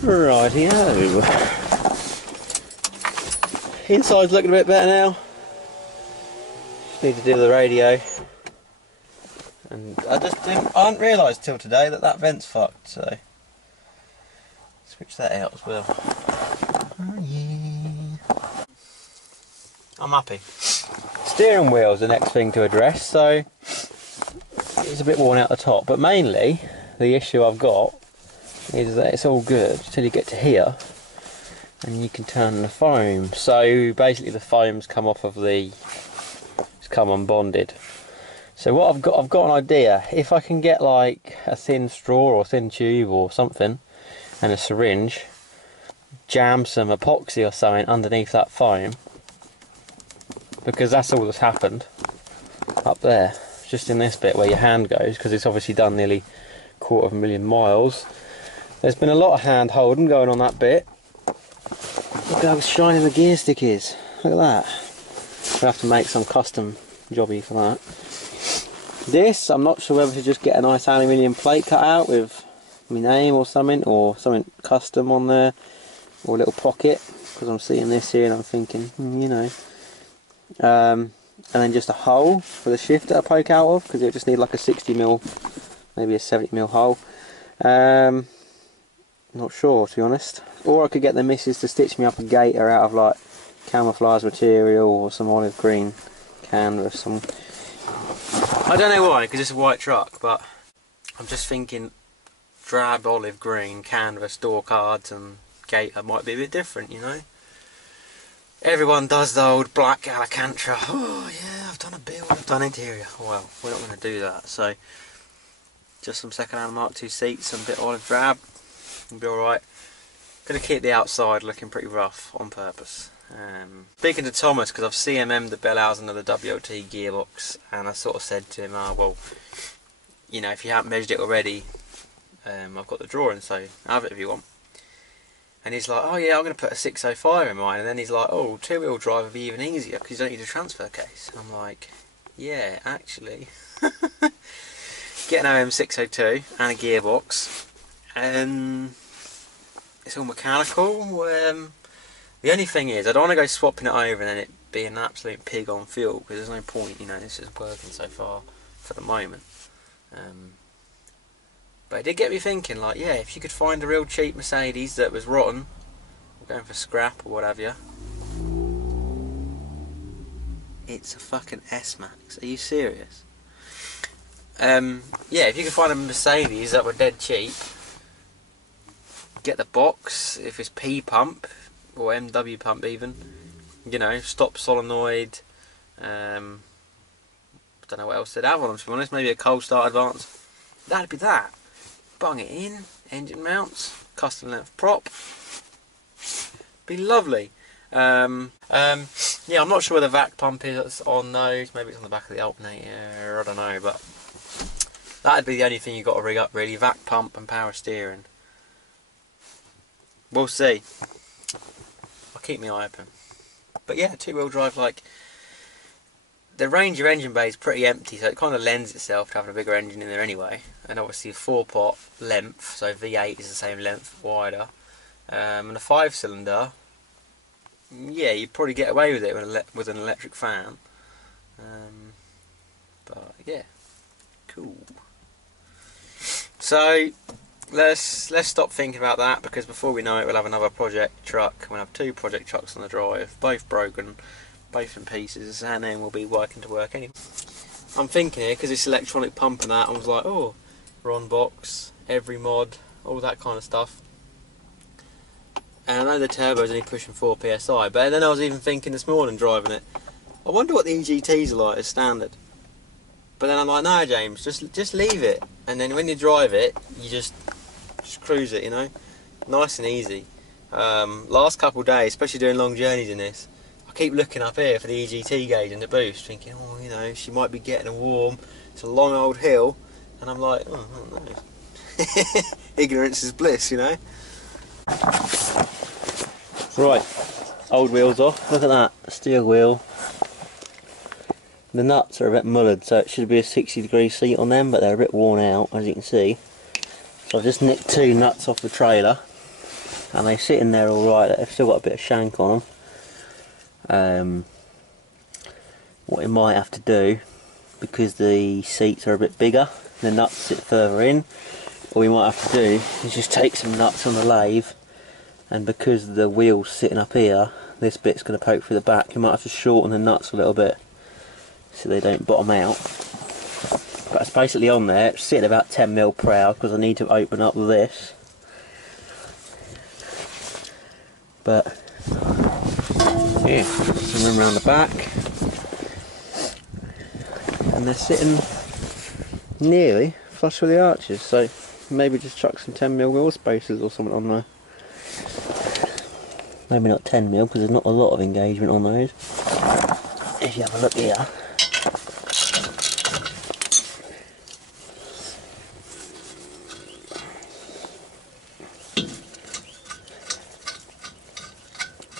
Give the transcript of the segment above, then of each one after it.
Rightio. Inside's looking a bit better now. Just need to do the radio. And I hadn't realised till today that that vent's fucked, so switch that out as well. Oh yeah. I'm happy. Steering wheel's the next thing to address, so it's a bit worn out the top, but mainly the issue I've got is that it's all good till you get to here and you can turn the foam. So basically the foam's come off of it's come unbonded. So what I've got an idea. If I can get like a thin straw or thin tube or something and a syringe, jam some epoxy or something underneath that foam, because that's all that's happened up there, just in this bit where your hand goes, because it's obviously done nearly 250,000 miles. There's been a lot of hand holding going on that bit. Look how shiny the gear stick is. Look at that. We'll have to make some custom jobby for that. This, I'm not sure whether to just get a nice aluminium plate cut out with my name or something custom on there, or a little pocket, because I'm seeing this here and I'm thinking, you know. And then just a hole for the shifter to poke out of, because it just need like a 60mm, maybe a 70mm hole. Not sure, to be honest. Or I could get the missus to stitch me up a gaiter out of like camouflage material or some olive green canvas. I don't know why, because it's a white truck, but I'm just thinking drab olive green canvas door cards and gaiter might be a bit different, you know. Everyone does the old black Alcantara. Oh yeah, I've done a build, I've done interior. Well, we're not going to do that. So just some second-hand Mark II seats, some bit olive drab. It'll be alright. Going to keep the outside looking pretty rough on purpose. Speaking to Thomas, because I've CMM'd the Bellhausen of the WLT gearbox, and I sort of said to him, oh well, you know, if you haven't measured it already, I've got the drawing, so have it if you want. And he's like, oh yeah, I'm going to put a 605 in mine. And then he's like, oh, two-wheel drive would be even easier because you don't need a transfer case. I'm like, yeah, actually. Get an OM602 and a gearbox, and it's all mechanical. The only thing is, I don't want to go swapping it over and then it be an absolute pig on fuel, because there's no point, you know, this is working so far for the moment. But it did get me thinking, like, yeah, if you could find a real cheap Mercedes that was rotten, or going for scrap or what have you. It's a fucking S-Max, are you serious? Yeah, if you could find a Mercedes that were dead cheap, get the box, if it's P pump, or MW pump even, you know, stop solenoid, I don't know what else they'd have on them, to be honest, maybe a cold start advance, that'd be that. Bung it in, engine mounts, custom length prop, be lovely. Yeah, I'm not sure where the vac pump is on those, maybe it's on the back of the alternator, I don't know, but that'd be the only thing you've got to rig up really, vac pump and power steering. We'll see. I'll keep my eye open. But yeah, two-wheel drive, like, the range of engine bay is pretty empty, so it kind of lends itself to having a bigger engine in there anyway. And obviously a 4-pot length, so V8 is the same length, wider. And a 5-cylinder, yeah, you'd probably get away with it with an electric fan. But yeah, cool. So let's stop thinking about that, because before we know it we'll have another project truck. We'll have 2 project trucks on the drive, both broken, both in pieces, and then we'll be working to work anyway. I'm thinking here, because it's electronic pump and that, I was like, oh, Ron box, every mod, all that kind of stuff. And I know the turbo's only pushing 4 psi, but then I was even thinking this morning driving it, I wonder what the EGTs are like as standard. But then I'm like, no James, just leave it, and then when you drive it, you just cruise it, you know, nice and easy. Last couple of days, especially doing long journeys in this, I keep looking up here for the EGT gauge and the boost, thinking, oh, you know, she might be getting warm, it's a long old hill, and I'm like, oh no. Ignorance is bliss, you know. Right, old wheels off, look at that, steel wheel. The nuts are a bit mullered, so it should be a 60-degree seat on them, but they're a bit worn out, as you can see. So I've just nicked 2 nuts off the trailer. and they sit in there alright. They've still got a bit of shank on them. What we might have to do, because the seats are a bit bigger, the nuts sit further in, what we might have to do is just take some nuts on the lathe, and because the wheel's sitting up here, this bit's going to poke through the back. You might have to shorten the nuts a little bit so they don't bottom out. But it's basically on there, it's sitting about 10mm per hour because I need to open up this. But yeah, some room around the back, and they're sitting nearly flush with the arches, so maybe just chuck some 10mm wheel spacers or something on there. Maybe not 10mm because there's not a lot of engagement on those. If you have a look here,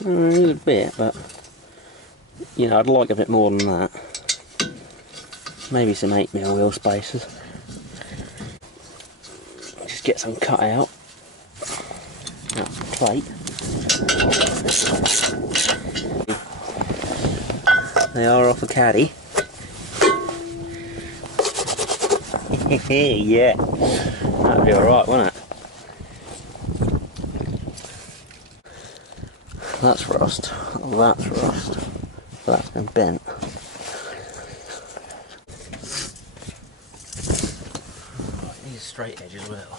there's a bit, but you know, I'd like a bit more than that. Maybe some 8mm wheel spacers. Just get some cut out. That's the plate. They are off a caddy. Yeah, that'd be alright, wouldn't it? That's rust. That's rust. That's been bent. Need a straight edge as well.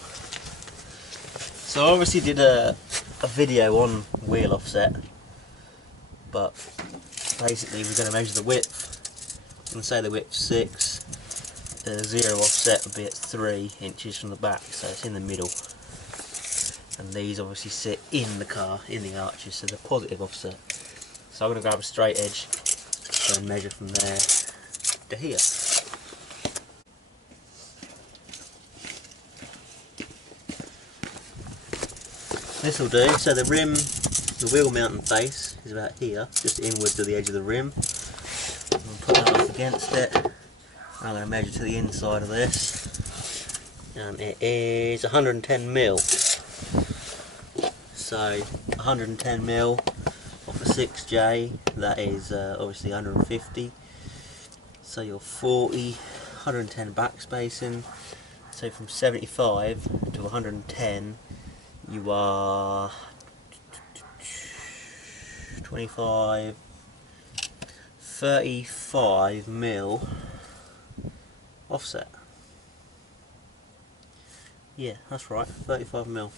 So I obviously did a video on wheel offset, but basically we're going to measure the width. I'm going to say the width's 6. The 0 offset would be at 3 inches from the back, so it's in the middle. And these obviously sit in the car, in the arches, so they're positive offset. So I'm going to grab a straight edge and measure from there to here. This will do. So the rim, the wheel mounting face is about here, just inwards of the edge of the rim. I'm going to put that up against it. I'm going to measure to the inside of this, and it is 110mm. So 110mm off a 6J, that is obviously 150. So you're 40, 110 back spacing. So from 75 to 110, you are 25, 35mm offset. Yeah, that's right, 35mm.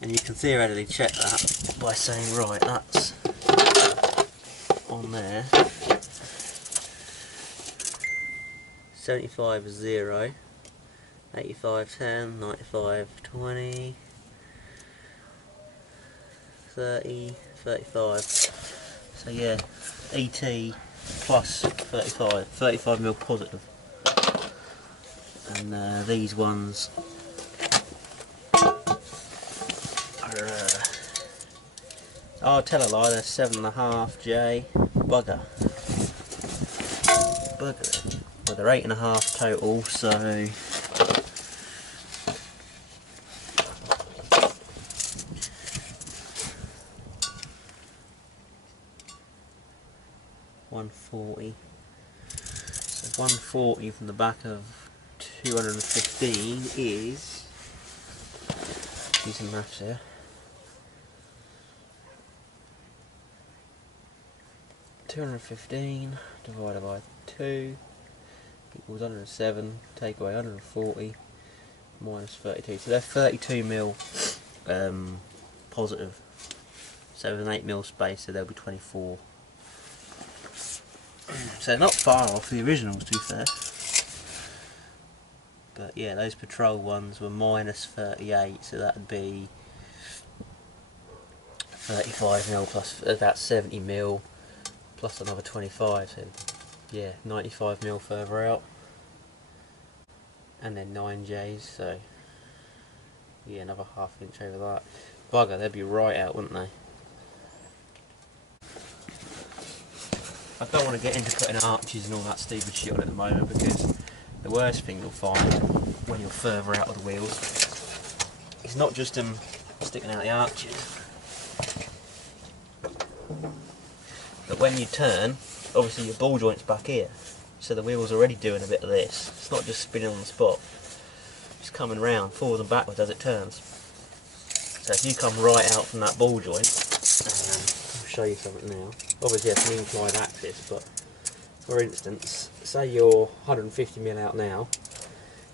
And you can theoretically check that by saying, right, that's on there. 75 is 0, 85 10, 95 20, 30, 35. So yeah, ET plus 35, 35mm positive. And these ones are, I'll tell a lie, they're 7.5J bugger. Bugger. Well, they're 8.5 total, so 140. So 140 from the back of 215 is, do some maths here, 215 divided by 2 equals 107, take away 140 minus 32, so they're 32mm positive, so with an 8mm spacer there'll be 24. So not far off the originals, to be fair. But yeah, those patrol ones were minus 38, so that would be 35mm plus about 70mm plus another 25, so yeah, 95mm further out. And then 9Js, so yeah, another ½ inch over that. Bugger, they'd be right out, wouldn't they? I don't want to get into putting arches and all that stupid shit on at the moment, because the worst thing you'll find when you're further out of the wheels it's not just them sticking out the arches, but when you turn, obviously your ball joint's back here, so the wheel's already doing a bit of this. It's not just spinning on the spot, it's coming round forward and backwards as it turns. So if you come right out from that ball joint, I'll show you something now. Obviously it's an inclined axis, but for instance, say you're 150mm out now,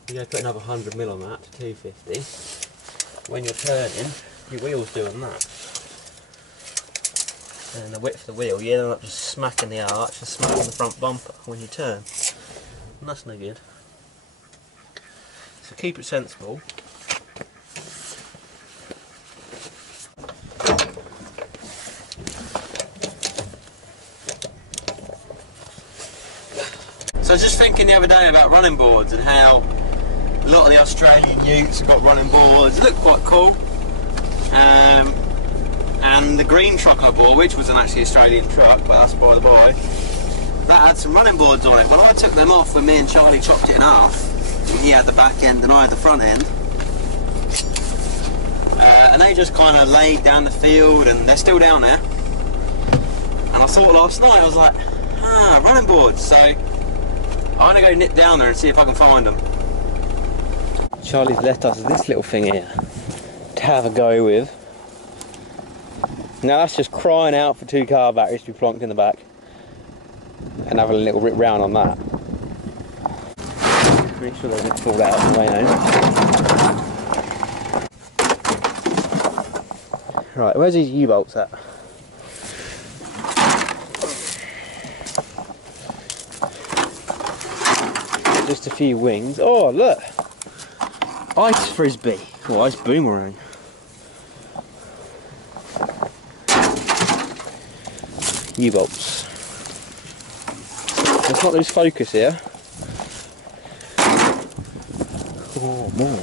you're going to put another 100mm on that to 250. When you're turning, your wheel's doing that. And the width of the wheel, you end up just smacking the arch and smacking the front bumper when you turn. And that's no good. So keep it sensible. So I was just thinking the other day about running boards and how a lot of the Australian utes have got running boards. They look quite cool. And the green truck I bought, which was an actually Australian truck, but that's by the by, that had some running boards on it. But I took them off when me and Charlie chopped it in half. He had the back end and I had the front end. And they just kind of laid down the field, and they're still down there. And I thought last night, I was like, running boards. So I'm going to go nip down there and see if I can find them. Charlie's left us this little thing here to have a go with. Now that's just crying out for 2 car batteries to be plonked in the back and have a little rip round on that. Make sure they don't fall out on the way home. Right, where's these U-bolts at? Just a few wings. Oh look! Ice frisbee, or ice boomerang. U-bolts. Let's not lose focus here. Oh, more.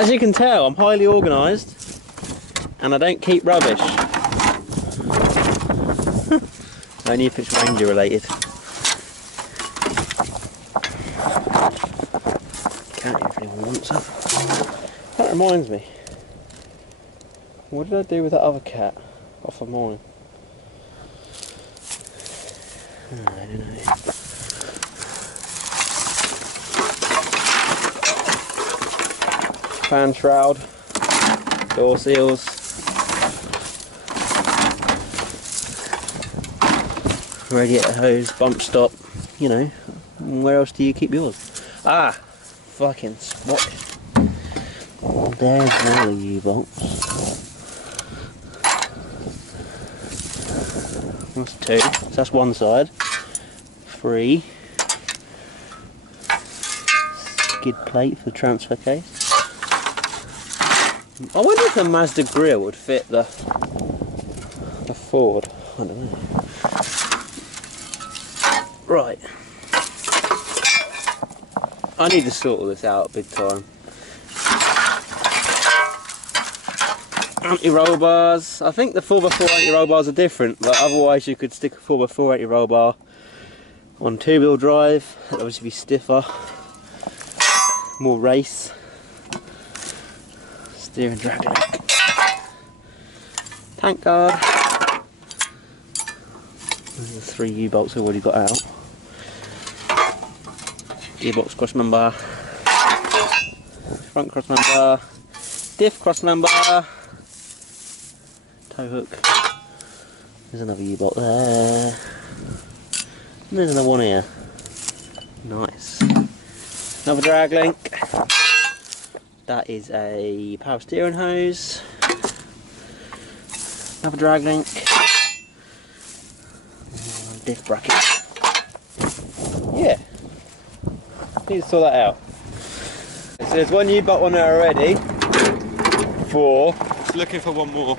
As you can tell, I'm highly organised and I don't keep rubbish. Only if it's Ranger related. Can't if anyone wants it. That reminds me. What did I do with that other cat off of mine? I don't know. Fan shroud, door seals, radiator hose, bump stop, you know. Where else do you keep yours? Ah, fucking spot. There's one of the U-bolts. That's 2, so that's one side. 3. Skid plate for the transfer case. I wonder if the Mazda grille would fit the Ford. I don't know. Right. I need to sort all this out big time. Anti-roll bars. I think the 4x4 anti-roll bars are different, but otherwise you could stick a 4x4 anti-roll bar on 2-wheel drive. It'd obviously be stiffer, more race. Steering drag link. Tank guard. There's the 3 U-bolts I've already got out. Gearbox cross member. Front cross member. Diff cross member. Tow hook. There's another U-bolt there. And there's another one here. Nice. Another drag link. That is a power steering hose. Another drag link. Diff bracket. Yeah. Need to sort that out. So there's one U-bolt on there already. 4. Just looking for one more.